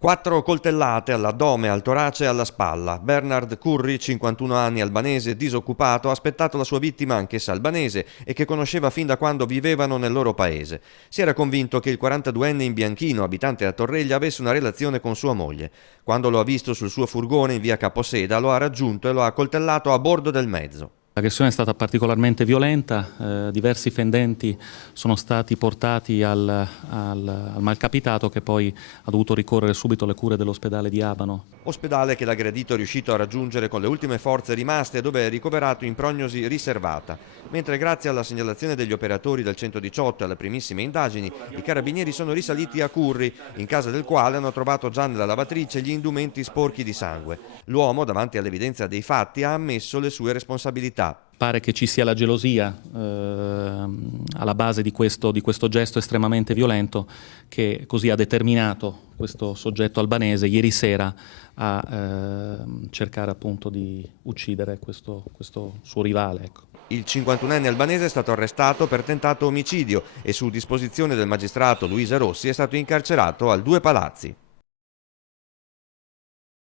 4 coltellate all'addome, al torace e alla spalla. Bernard Curry, 51 anni, albanese, disoccupato, ha aspettato la sua vittima, anch'essa albanese, e che conosceva fin da quando vivevano nel loro paese. Si era convinto che il 42enne in bianchino, abitante a Torreglia, avesse una relazione con sua moglie. Quando lo ha visto sul suo furgone in via Caposeda, lo ha raggiunto e lo ha accoltellato a bordo del mezzo. L'aggressione è stata particolarmente violenta, diversi fendenti sono stati portati al malcapitato che poi ha dovuto ricorrere subito alle cure dell'ospedale di Abano. Ospedale che l'aggredito è riuscito a raggiungere con le ultime forze rimaste, dove è ricoverato in prognosi riservata, mentre grazie alla segnalazione degli operatori del 118 e alle primissime indagini i carabinieri sono risaliti a Curri, in casa del quale hanno trovato già nella lavatrice gli indumenti sporchi di sangue. L'uomo, davanti all'evidenza dei fatti, ha ammesso le sue responsabilità. Pare che ci sia la gelosia alla base di questo gesto estremamente violento che così ha determinato questo soggetto albanese ieri sera a cercare appunto di uccidere questo suo rivale. Ecco. Il 51enne albanese è stato arrestato per tentato omicidio e su disposizione del magistrato Luisa Rossi è stato incarcerato al Due Palazzi.